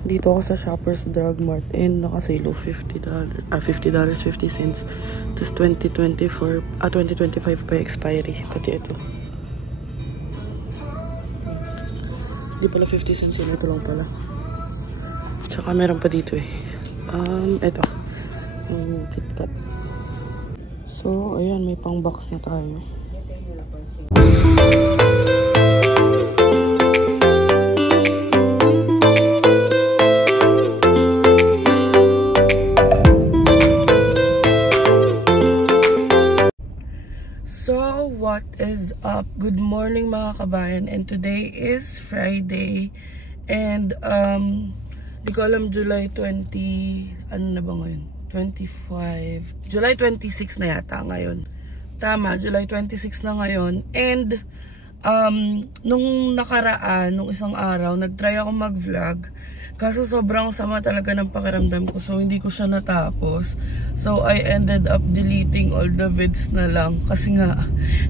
Dito ako sa Shoppers Drug Mart and nakasalo $50, $50.50. Tapos 2025 pa expiry. Pati ito. Hindi pala 50 cents yun. Ito lang pala. Tsaka meron pa dito eh. Ito. Yung KitKat. So, ayan. May pang box na tayo. So, what is up? Good morning mga kabayan, and today is Friday and di ko alam, July 20 ano na ba ngayon? 25 July 26 na yata ngayon. Tama, July 26 na ngayon. And nung nakaraan, nung isang araw, nagtry ako mag-vlog. Kaso sobrang sama talaga ng pakiramdam ko. So, hindi ko siya natapos. So, I ended up deleting all the vids na lang. Kasi nga,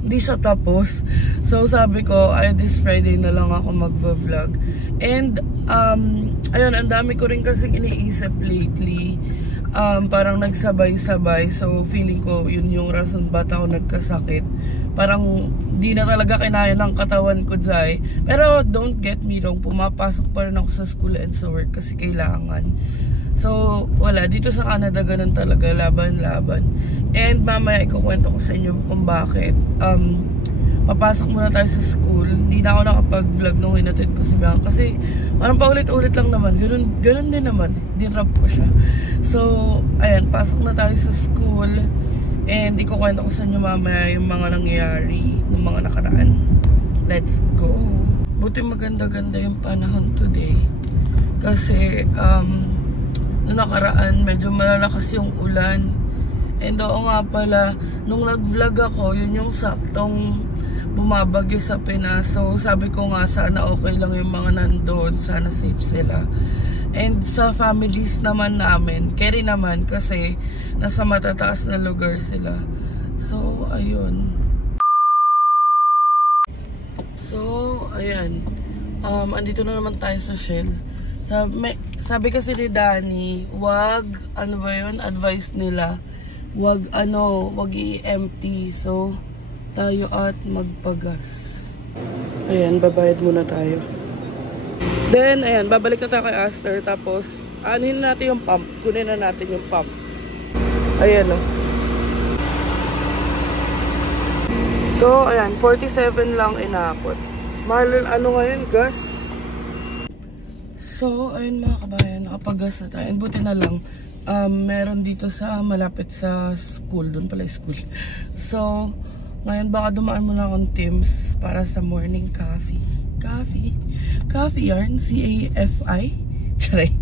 hindi siya tapos. So, sabi ko, ay, this Friday na lang ako mag-vlog. And, ayun, ang dami ko rin kasing iniisip lately. Parang nagsabay-sabay. So, feeling ko, yun yung rason ba't ako nagkasakit. Parang di na talaga kinaya ng katawan ko, Zay. Pero don't get me wrong, pumapasok pa rin ako sa school and sa work kasi kailangan. So, wala. Dito sa Canada, ganun talaga. Laban-laban. And mamaya, ikukwento ko sa inyo kung bakit. Papasok muna tayo sa school. Hindi na ako nakapag-vlog nung hinatid ko si Bianca. Kasi parang paulit-ulit lang naman. Ganun din naman. Dinrap ko siya. So, ayan. Pasok na tayo sa school. And ikukwento ko sa inyo mamaya yung mga nangyayari ng mga nakaraan. Let's go! Buti maganda-ganda yung panahon today. Kasi, nung nakaraan, medyo malalakas yung ulan. And oo nga pala, nung nag-vlog ako, yun yung saktong bumabagyo sa Pinas. So, sabi ko nga, sana okay lang yung mga nandoon. Sana safe sila. And sa families naman namin, carry naman kasi nasa matataas na lugar sila. So, ayun. So, ayan. Andito na naman tayo sa Shell. Sabi kasi ni Danny, wag, ano ba yun? Advice nila. Wag i-empty. So, tayo at magpagas. Ayan, babayad muna tayo. Then, ayan, babalik na tayo kay Aster. Tapos, anuhin natin yung pump. Kunin na natin yung pump. Ayan, oh. So, ayan, 47 lang inakot. Mahal, ano ngayon, gas? So, ayun mga kabayan, nakapag-gas na tayo. And buti na lang, meron dito sa malapit sa school. Doon pala school. So, ngayon baka dumaan muna akong Tim's para sa morning coffee. Coffee yarn, C-A-F-I. Charay.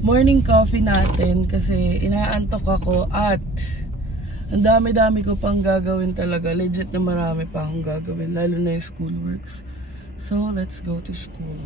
Morning coffee natin kasi inaantok ako at ang dami-dami ko pang gagawin talaga. Legit na marami pa akong gagawin, lalo na yung schoolworks. So, let's go to school.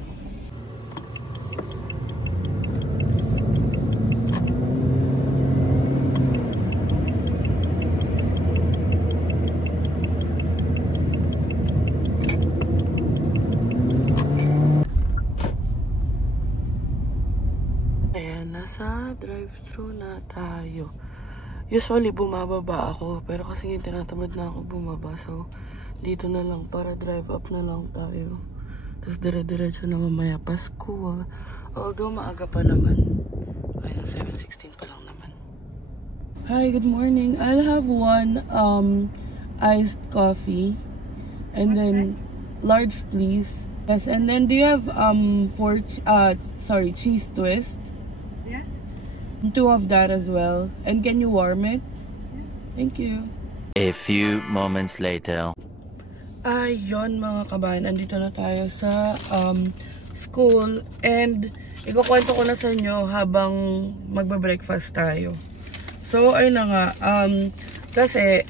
Sa drive-thru na tayo. Usually bumababa ako, pero kasi yung tinatamad na ako bumaba, so dito na lang para drive up na lang tayo. Tapos dire-diretso na mamaya pa school. Although maaga pa naman. Ay, 7:16 pa lang naman. Hi, good morning. I'll have one iced coffee and then large please. Yes, and then do you have cheese twist? 2 of that as well. And can you warm it? Thank you. A few moments later. Ayun mga kabayan, andito na tayo sa school. And ikukwento ko na sa inyo habang magbe-breakfast tayo. So, ayun na nga. Kasi,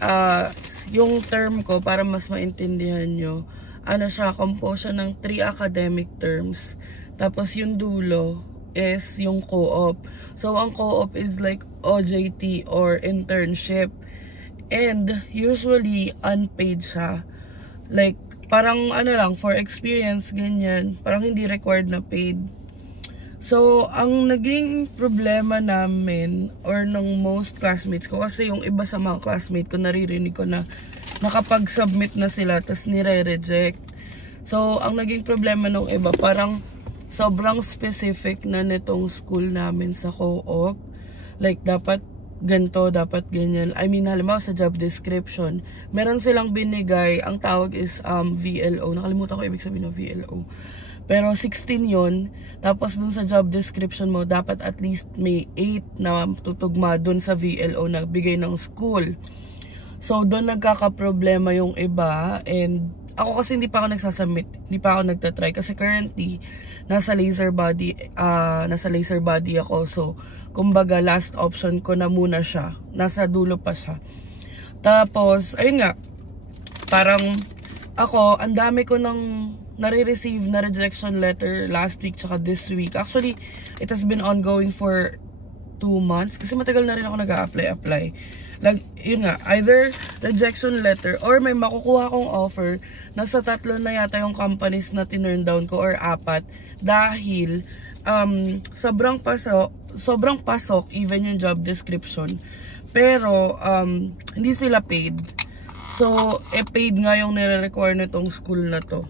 yung term ko, para mas maintindihan nyo, ano siya, compose siya ng 3 academic terms. Tapos yung dulo is yung co-op. So, ang co-op is like OJT or internship. And, usually, unpaid siya. Like, parang ano lang, for experience, ganyan. Parang hindi required na paid. So, ang naging problema namin or ng most classmates ko, kasi yung iba sa mga classmates ko naririnig ko na nakapag-submit na sila tapos nire-reject. So, ang naging problema ng iba, parang sobrang specific na nitong school namin sa co-op. Like, dapat ganito, dapat ganyan. I mean, halimbawa sa job description, meron silang binigay, ang tawag is VLO. Nakalimutan ko ibig sabihin ng VLO. Pero 16 yon. Tapos dun sa job description mo, dapat at least may 8 na tutugma dun sa VLO na bigay ng school. So, dun nagkakaproblema yung iba. And ako kasi hindi pa ako nagsasubmit. Hindi pa ako nagtatry. Kasi currently, nasa laser body ako. So, kumbaga, last option ko na muna siya. Nasa dulo pa siya. Tapos, ayun nga. Parang, ako, ang dami ko ng nare-receive na rejection letter last week tsaka this week. Actually, it has been ongoing for 2 months. Kasi matagal na rin ako nag-a-apply. Like, yun nga, either rejection letter or may makukuha kong offer. Nasa 3 na yata yung companies na tinurn down ko or 4. Dahil, sobrang pasok, even yung job description. Pero, hindi sila paid. So, paid nga yung nire-require nitong school na to.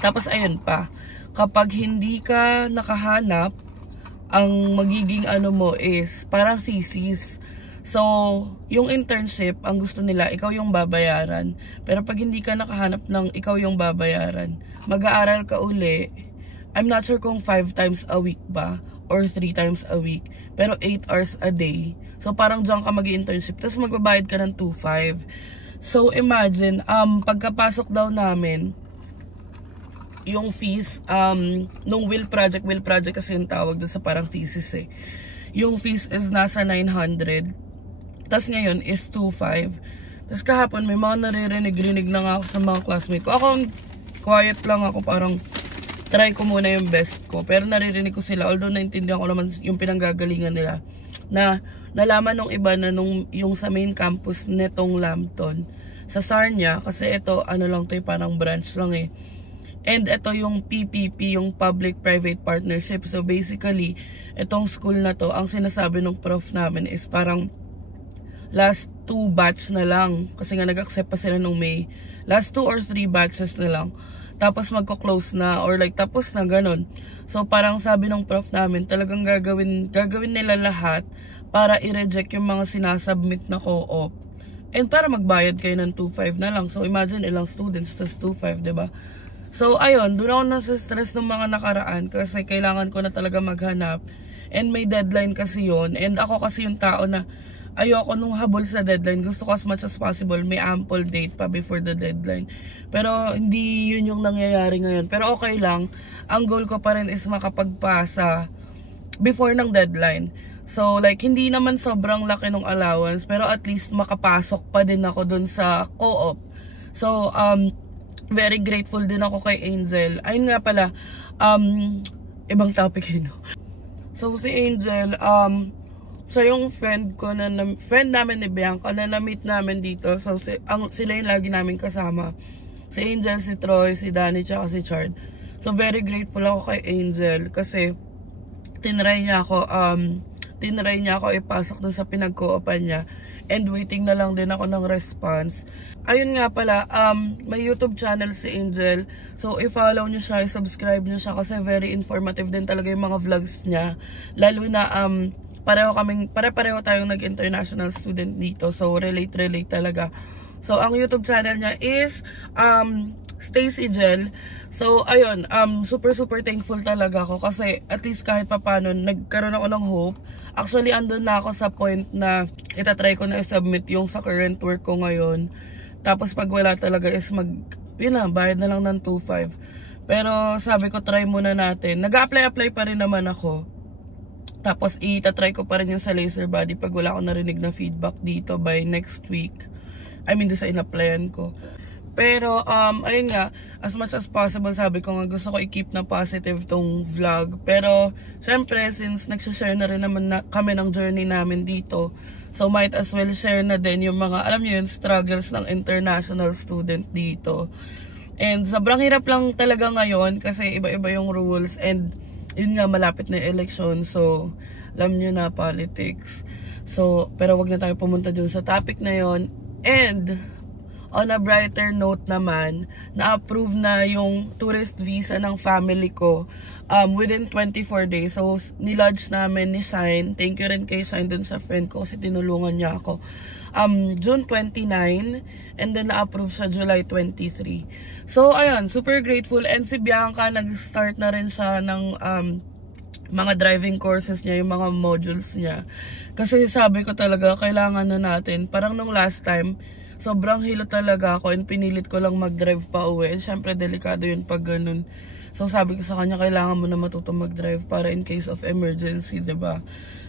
Tapos, ayun pa. Kapag hindi ka nakahanap, ang magiging ano mo is parang sisis. So, yung internship, ang gusto nila, ikaw yung babayaran. Pero pag hindi ka nakahanap ng ikaw yung babayaran, mag-aaral ka uli. I'm not sure kung 5 times a week ba or 3 times a week. Pero 8 hours a day. So, parang dyan ka mag-internship. Tapos magbabayad ka ng 2,500. So, imagine, pagkapasok daw namin, yung fees, nung will project kasi yung tawag doon sa parang thesis eh. Yung fees is nasa 900. Tapos ngayon is 2,500. Tapos kahapon may mga naririnig na nga ako sa mga classmates ko. Ako, quiet lang ako, parang try ko muna yung best ko. Pero naririnig ko sila, although naintindihan ko naman yung pinanggagalingan nila, na nalaman nung iba na yung sa main campus netong Lambton, sa Sarnia, kasi ito, ano lang to, parang branch lang eh. And ito yung PPP, yung Public-Private Partnership. So basically, itong school na to, ang sinasabi ng prof namin is parang last 2 batch na lang. Kasi nga nag-accept pa sila nung May. Last 2 or 3 batches na lang. Tapos magko-close na or like tapos na ganun. So parang sabi ng prof namin, talagang gagawin nila lahat para i-reject yung mga sinasubmit na co-op. And para magbayad kayo ng 2,500 na lang. So imagine ilang students, tas 2,500, diba? So, ayun, doon ako nasa stress ng mga nakaraan kasi kailangan ko na talaga maghanap. And may deadline kasi yon. And ako kasi yung tao na ayoko nung habol sa deadline. Gusto ko as much as possible, may ample date pa before the deadline. Pero hindi yun yung nangyayari ngayon. Pero okay lang, ang goal ko pa rin is makapagpasa before ng deadline. So, like, hindi naman sobrang laki ng allowance, pero at least makapasok pa din ako dun sa co-op. So, very grateful din ako kay Angel. Ayun nga pala, ibang topic yun. So, si Angel, so yung friend namin ni Bianca na na-meet namin dito. So, sila yung lagi namin kasama. Si Angel, si Troy, si Danny, tsaka si Chard. So, very grateful ako kay Angel kasi tinry niya ako ipasok dun sa pinag-co-opan niya. And waiting na lang din ako ng response. Ayun nga pala, may YouTube channel si Angel. So, i-follow nyo siya, i-subscribe nyo siya kasi very informative din talaga yung mga vlogs niya. Lalo na, pare-pareho tayong nag-international student dito. So, relate talaga. So, ang YouTube channel niya is Stacy Gel. So, ayun, super thankful talaga ako kasi at least kahit papano nagkaroon ako ng hope. Actually, andun na ako sa point na itatry ko na i-submit yung sa current work ko ngayon. Tapos pag wala talaga is bayad na lang ng 2,500. Pero sabi ko, try muna natin. Nag-apply pa rin naman ako. Tapos itatry ko pa rin yung sa laser body pag wala akong narinig na feedback dito by next week. I mean, doon sa in-applyan ko. Pero, ayun nga, as much as possible, sabi ko nga, gusto ko i-keep na positive tong vlog. Pero, syempre, since nagsashare na rin naman kami ng journey namin dito, so might as well share na din yung mga, alam nyo yun, struggles ng international student dito. And sobrang hirap lang talaga ngayon kasi iba-iba yung rules and yun nga, malapit na yung election. So, alam nyo na, politics. So, pero wag na tayo pumunta dun sa topic na yon. And, on a brighter note naman, na-approve na yung tourist visa ng family ko within 24 days. So, nilodge namin ni Shine. Thank you rin kay Shine dun sa friend ko kasi tinulungan niya ako. June 29, and then na-approve sa July 23. So, ayun, super grateful. And si Bianca, nag-start na rin siya ng mga driving courses niya, yung mga modules niya. Kasi sabi ko talaga, kailangan na natin. Parang nung last time, sobrang hilo talaga ako and pinilit ko lang mag-drive pa uwi. And syempre, delikado yun pag ganun. So, sabi ko sa kanya, kailangan mo na matuto mag-drive para in case of emergency, diba?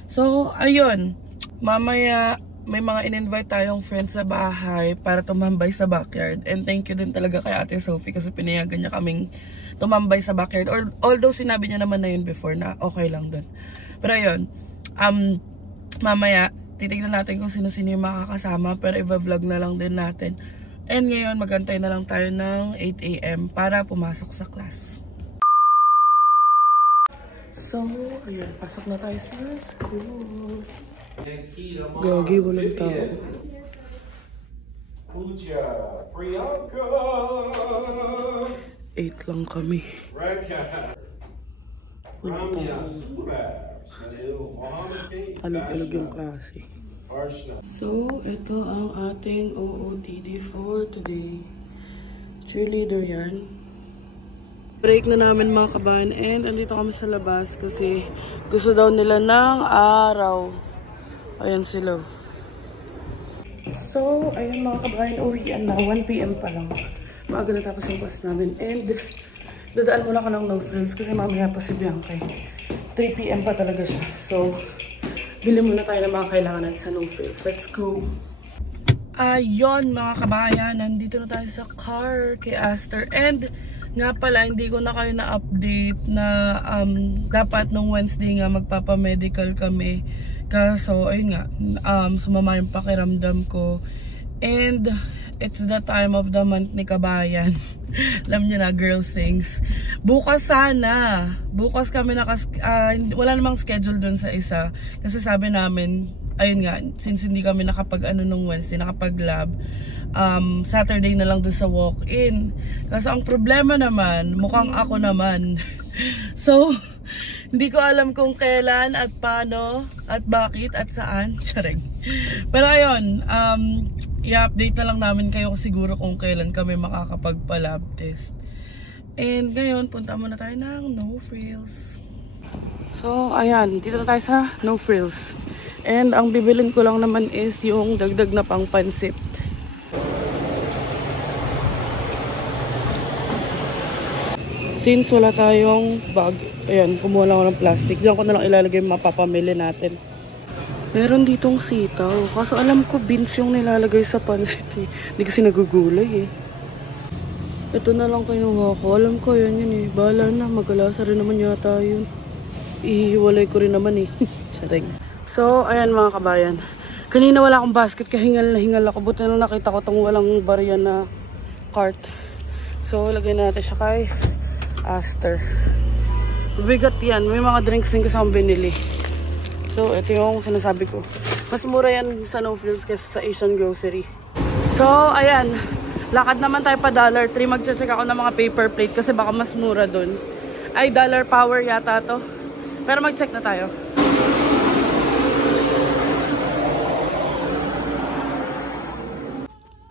So, ayun. Mamaya, may mga in-invite tayong friends sa bahay para tumambay sa backyard. And thank you din talaga kay Ate Sophie kasi pinayagan niya kaming tumambay sa backyard. Although sinabi niya naman na yun before na okay lang dun. Pero ayun, mamaya titignan natin kung sino-sino yung makakasama pero i-vlog na lang din natin. And ngayon magantay na lang tayo ng 8 AM para pumasok sa class. So, ayun, pasok na tayo sa school. Gagi, walang tao. Puja, Priyanka. 8 lang kami. Alog-alog yung klase. So, ito ang ating OOTD for today. Cheerleader yan. Break na namin mga kabayan and andito kami sa labas kasi gusto daw nila ng araw. Ayan sila. So, ayun mga kabayan, uwian na. 1 PM pa lang. Maaga na tapos yung class namin. And, dadaan muna ka ng no frills kasi mamaya pa si Bianca. 3 PM pa talaga siya. So, bili muna tayo ng mga kailangan natin sa no frills. Let's go! Ayun mga kabayan, nandito na tayo sa car kay Aster. And, nga pala, hindi ko na kayo na-update na dapat nung Wednesday nga magpapamedical kami. Kaso, ayun nga, sumama yung pakiramdam ko. And, it's the time of the month ni kabayan. Alam niyo na, girls things. Bukas sana. Bukas kami wala namang schedule dun sa isa. Kasi sabi namin, ayun nga, since hindi kami nung Wednesday, nakapag-lab, Saturday na lang dun sa walk-in. Kasi ang problema naman, mukhang ako naman. So, hindi ko alam kung kailan at paano at bakit at saan. Charing. Pero ayun, i-update na lang namin kayo siguro kung kailan kami makakapagpa-lab test. And ngayon, punta muna tayo ng No Frills. So, ayan, dito na tayo sa No Frills. And ang bibilin ko lang naman is yung dagdag na pang pansit. Since wala tayong bag, ayan, kumuha lang ako ng plastic. Diyan ko na lang ilalagay yung mapapamili natin. Meron ditong sitaw. Kaso alam ko beans yung nilalagay sa pansit eh. Hindi kasi nagugulay eh. Ito na lang kinuha ko. Alam ko yun eh. Bahala na. Magalasa rin naman yata yun. Ihiwalay ko rin naman eh. Charing. So, ayan mga kabayan. Kanina wala akong basket. Kahingal na hingal ako. Buti na nakita ko itong walang barya na cart. So, lagay natin siya kay Aster. Bigat yan. May mga drinks din kasi akong binili. So, ito yung sinasabi ko. Mas mura yan sa No Frills kaysa sa Asian Grocery. So, ayan. Lakad naman tayo pa $3. Mag-check ako ng mga paper plate kasi baka mas mura dun. Ay, $1 power yata to. Pero mag-check na tayo.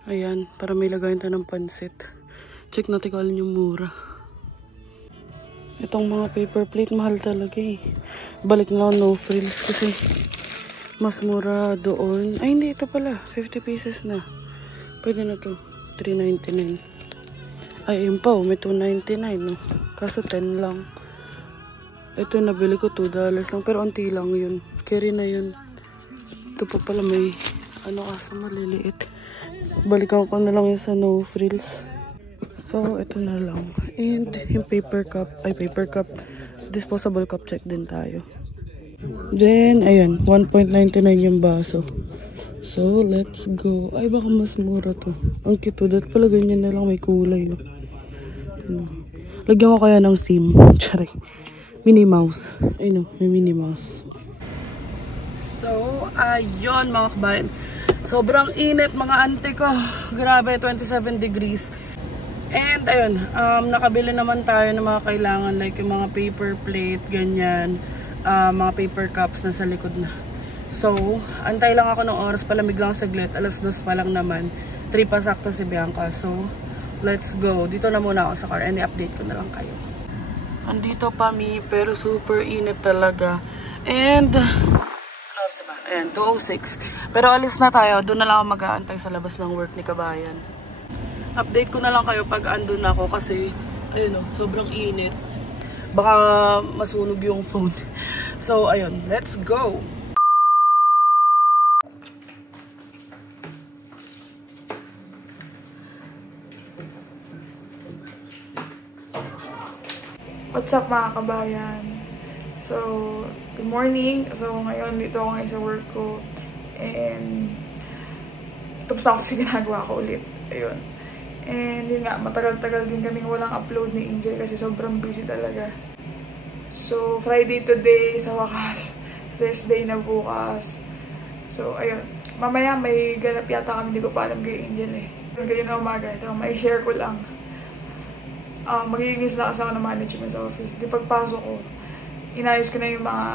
Ayan, para may lagayin tayo ng pansit. Check natin kung alin yung mura. Itong mga paper plate, mahal talaga eh. Balik na lang No Frills kasi mas mura doon. Ay, hindi. Ito pala. 50 pieces na. Pwede na to. $3.99. Ay, yun pa. May $2.99. No? Kaso 10 lang. Ito, nabili ko $2 lang. Pero unti lang yun. Carry na yun. Ito pa pala may ano kaso maliliit. Balikan ko na lang yung sa No Frills. So, ito na lang. And yung paper cup, disposable cup, check din tayo. Then, ayan, 1.99 yung baso. So, let's go. Ay, baka mas mura to. Ang cute. Dahil pala ganyan na lang may kulay. Lagyan ko kaya ng SIM. Charing. Minnie Mouse. Ayun o, may Minnie Mouse. So, ayun mga kabayan. Sobrang init mga ante ko. Grabe, 27 degrees. And ayun, nakabili naman tayo ng mga kailangan like yung mga paper plate, ganyan. Mga paper cups na sa likod na. So, antay lang ako ng oras, palamig lang saglit. Alas 2 pa lang naman. 3 pa sakto si Bianca. So, let's go. Dito na muna ako sa car. And i-update ko na lang kayo. Andito pa mi, pero super init talaga. And ayan, 2:06. Pero alis na tayo. Doon na lang ako mag-aantay sa labas ng work ni Kabayan. Update ko na lang kayo pag andun ako kasi, ayun o, sobrang init. Baka masunog yung phone. So, ayun. Let's go! What's up mga kabayan? So, good morning. So, ngayon dito ako ngayon sa work ko. And, tapos na ako sa ginagawa ko ulit. Ayun. And, yun nga, matagal-tagal din kaming walang upload ni Angel kasi sobrang busy talaga. So, Friday today, sa wakas. Thursday na bukas. So, ayun. Mamaya may ganap yata kami, hindi ko pa alam kay Angel eh. Ganyan na umaga. Ito, may share ko lang. Magiginis na kasi ako ng management sa office. Di pagpasok ko, inayos ko na yung mga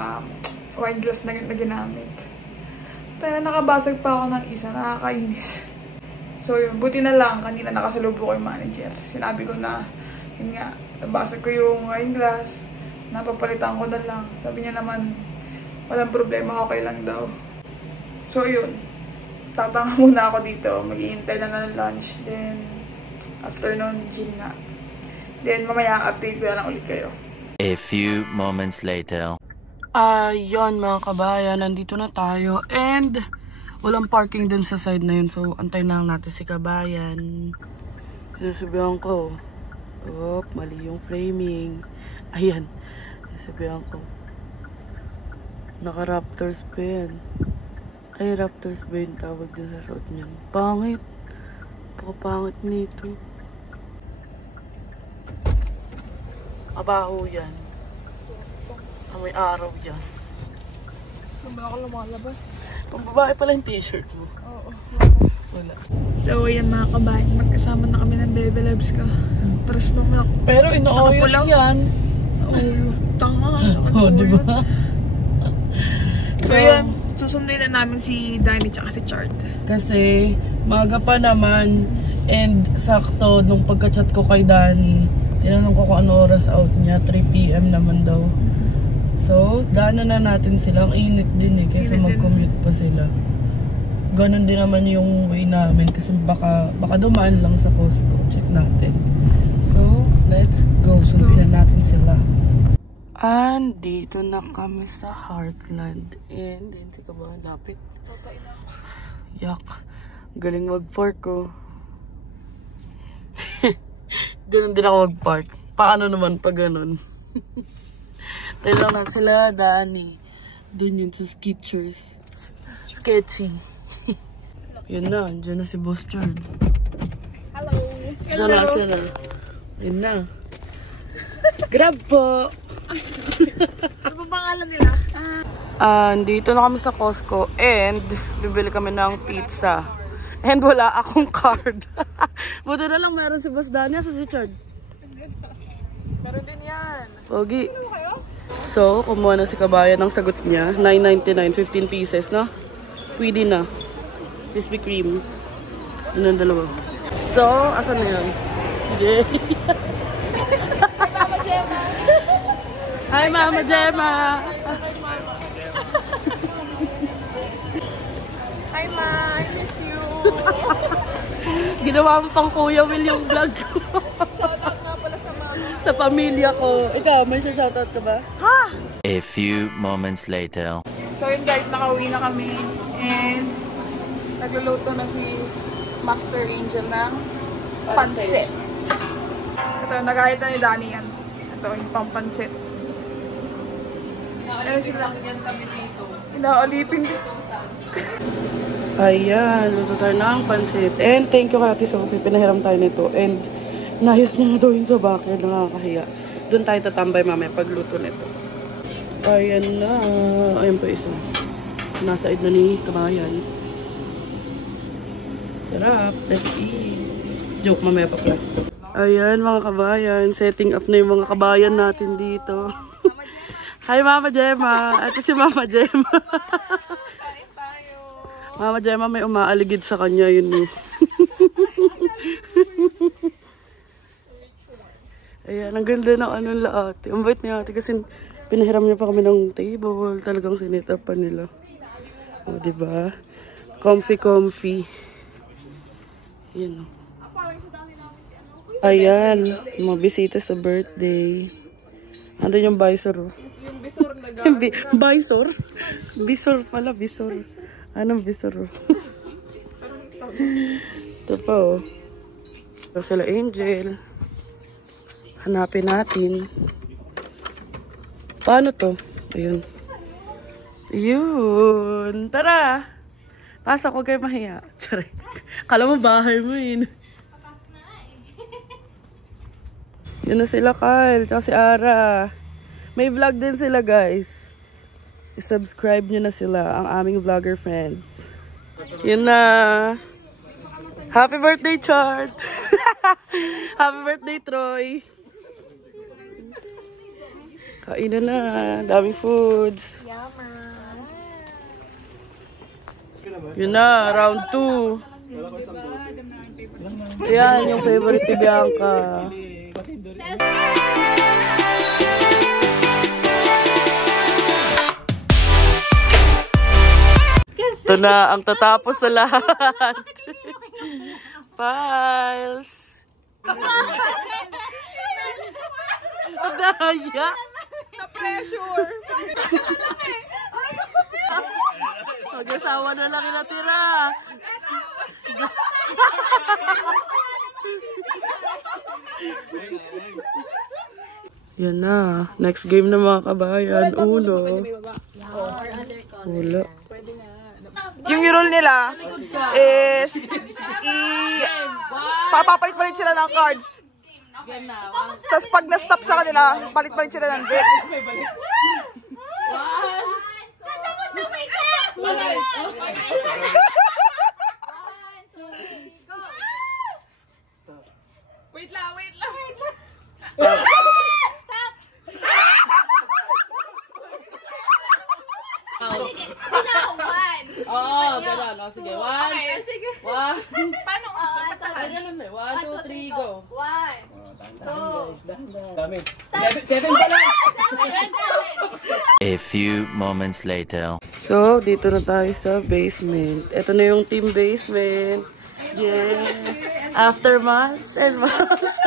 wine glass na ginamit. Tayo, nakabasag pa ako ng isa, nakakainis. So yun, buti na lang, kanina nakasalubo ko yung manager. Sinabi ko na, yun nga, nabasag ko yung wine glass, napapalitan ko na lang. Sabi niya naman, walang problema, okay lang daw. So yun, tatanga muna ako dito, mag-iintay na ng lunch, then afternoon, gym nga. Then, mamaya update ko na lang ulit kayo. A few moments later. Ayun mga kabayan, nandito na tayo. And, walang parking din sa side na yun. So, antay na lang natin si Kabayan. Sasabihan ko. Oh, mali yung framing. Ayan. Sasabihan ko. Naka-Raptors pa yan. Ay, Raptors ba yung tawag din sa suot niyan? Pangit. Pakapangit nito. Abaho yan. May araw yan. Kung ba ako lumalabas? Pambabae pala yung t-shirt mo. Oo. Wala. So, ayan mga kabayan. Magkasama na kami ng Bebe Loves ko. Paras mamak. Pero ino-oyot yan. Oo, tanga. Oo, diba? So, yun. Susundin na namin si Danny tsaka si Chard. Kasi, maga pa naman. And, sakto, nung pagka-chat ko kay Danny, tinanong ko kung ano oras out niya. 3 PM naman daw. So, daanan na natin sila. Ang init din eh. Kasi mag-commute pa sila. Ganon din naman yung way namin. Kasi baka dumaan lang sa Costco. Check natin. So, let's go. Sundin na natin sila. Andito na kami sa Heartland. And, din si Kabayan. Lapit. Yak. Galing mag-park ko. Ganun din ako mag-park. Paano naman pag ganun? Tayo lang na sila, Danny. Doon yun sa Skechers. Sketchy. Yun na, dyan na si Boss Chard. Hello. Hello. Sana. Yun na. Grab po. Ano ba pangalan nila? Dito na kami sa Costco and bibili kami ng pizza. And wala akong card. Buto na lang meron si Boss Dania sa si Chard. Meron din yan. Pogi. So, kumuha na si Kabayan ng sagot niya. 9.99, 15 pieces, no? Pwede na. Krispy Kreme. Yun ang dalawa. So, asan na yan? Yay! Hi, Mama Gemma! Hi, Ma. I miss you. Ginawa mo pang Kuya Will yung vlog ko. Shoutout nga pala sa mama. Sa pamilya ko. Ikaw, may shoutout ka ba? Ha? A few moments later. So yun guys, nakauwi na kami. And nagluluto na si Master Angel ng pansit. Ito, nagahit na ni Danny yan. Ito, yung pampansit. Inaalipin lang yan kami dito. Inaalipin dito. Ayan, luto tayo ng pansit. And thank you kay Ate Sophie, pinahiram tayo nito. And nayos niya na daw yun sa backyard, nakakahiya. Doon tayo tatambay mamaya pagluto nito. Ayan na. Ayan pa isa. Nasa id na ni kabayan. Sarap. Let's eat. Joke, mamaya pa pala. Ayan mga kabayan. Setting up na yung mga kabayan natin dito. Hi Mama Gemma. Ito si Mama Gemma. Mama Gemma may umaaligid sa kanya. Yun eh. Ayan, ang ganda ng anong lahat. Ang bait niya ate kasi pinahiram niya pa kami ng table. Talagang sinit up pa nila. O, diba? Comfy. Ayan. Ayan, mga bisita sa birthday. Andun yung Bisor. Yung Bisor na gano'n. Bisor? Bisor pala, Bisor. Anong Bisor? Ito pa oh. Ito sila Angel. Hanapin natin. Paano to? Ayun. Yun. Tara! Pasok, huwag kayo mahiya. Tsari. Kala mo bahay mo yun. Yun na sila Kyle. Tsaka si Ara. May vlog din sila guys. I-subscribe nyo na sila. Ang aming vlogger friends. Yun na. Happy birthday Chart! Happy birthday Troy! Kain na. Daming foods. Yun na, round 2. Yan, yung favorite ni Bianca. Ito na ang tatapos sa lahat. Piles. Daya. Na-pressure. Mag-asawa na lang natira. Yan na. Next game na mga kabayan. Uno. Wala. Yung rule nila is papapalit-palit sila ng cards. Tapos pag na-stop sa kanila, palit-palit sila ng deck. Wait lang. Oo, gano'n. O, sige. One. Paano? Ganun na. 1, 2, 3, go. 7 pa lang. A few moments later. So, dito na tayo sa basement. Ito na yung team basement. Yeah. After months and months.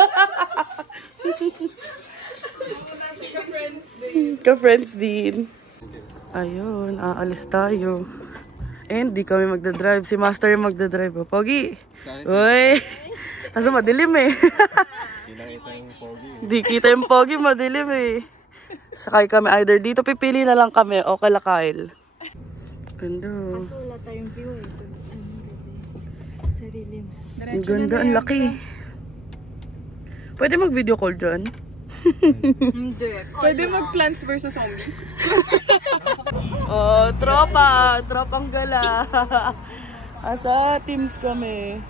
Ka-friends din. Ayun, aalis tayo. And di kami magdadrive. Si Master yung magdadrive. Oh. Pogi! Uy! Kaso madilim eh. Di kita yung Pogi, madilim eh. Sakay kami either dito. Pipili na lang kami o kala Kyle. Ganda. Kaso wala tayong view eh. Sarili mo. Ang ganda, ang laki. Pwede mag-video call dyan? Hindi. Pwede mag-Plants vs. Zombies. Oh, tropa! Tropang gala. Asa teams kami.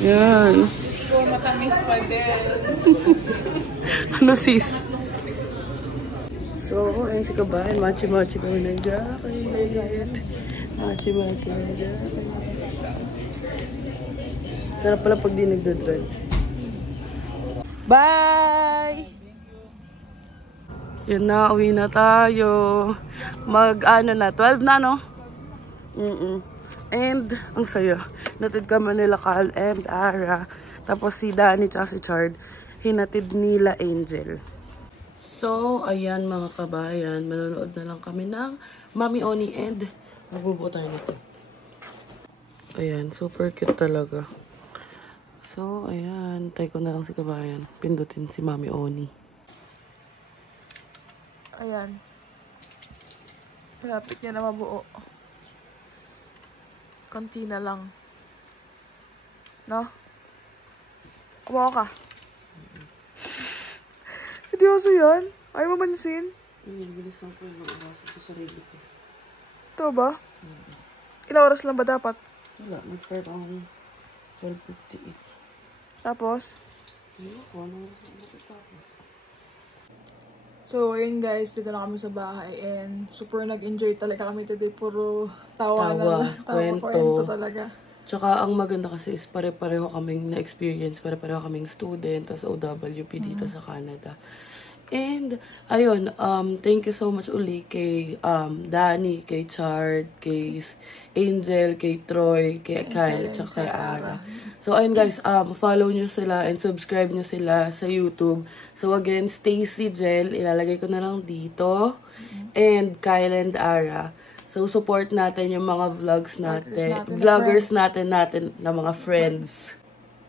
Yan. So, matamis pa din. Ano sis? So, ayun si Kabayan. Machi-machi kami ng jacket. Machi-machi ng jacket. Sarap pala pag di nagdadrive. Bye! Yun na, uwi na tayo. Mag-ano na, 12 na no? And, ang saya. Natid kami nila Carl and Ara. Tapos si Danny tsaka si Chard, hinatid nila Angel. So, ayan mga kabayan. Manonood na lang kami ng Mami Oni and magbubuo tayo nito. Ayan, super cute talaga. So, ayan. Tay ko na lang si kabayan. Pindutin si Mami Oni. Ayan. Malapit niya na mabuo. Konti na lang. No? Kumawa ka. Seryoso yan? Ayaw mamansin? Bilis lang po yung nabasa sa sarili ko. Ito ba? Ilang oras lang ba dapat? Wala, mag-start ang 12:58. Tapos? Ano ko, ano oras na matapos? So, ayun guys, dito na kami sa bahay and super nag-enjoy talaga kami today. Puro tawa kwento talaga. Tsaka ang maganda kasi is pare-pareho kaming na-experience, pare-pareho kaming student, tas OWP dito sa Canada. And, ayun, thank you so much uli kay Danny, kay Chard, kay Angel, kay Troy, kay Kyle, tsaka kay Ara. So, ayun guys, follow nyo sila and subscribe nyo sila sa YouTube. So, again, Stacy Jel, ilalagay ko na lang dito. And Kyle and Ara. So, support natin yung mga vloggers natin na mga friends.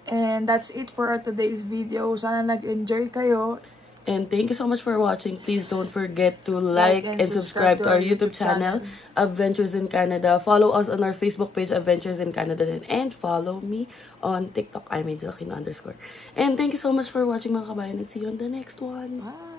And that's it for our today's video. Sana nag-enjoy kayo. And thank you so much for watching. Please don't forget to like and subscribe to our YouTube channel, Adventures in Canada. Follow us on our Facebook page, Adventures in Canada. And follow me on TikTok, I'm _. And thank you so much for watching mga kabayan. And see you on the next one. Bye!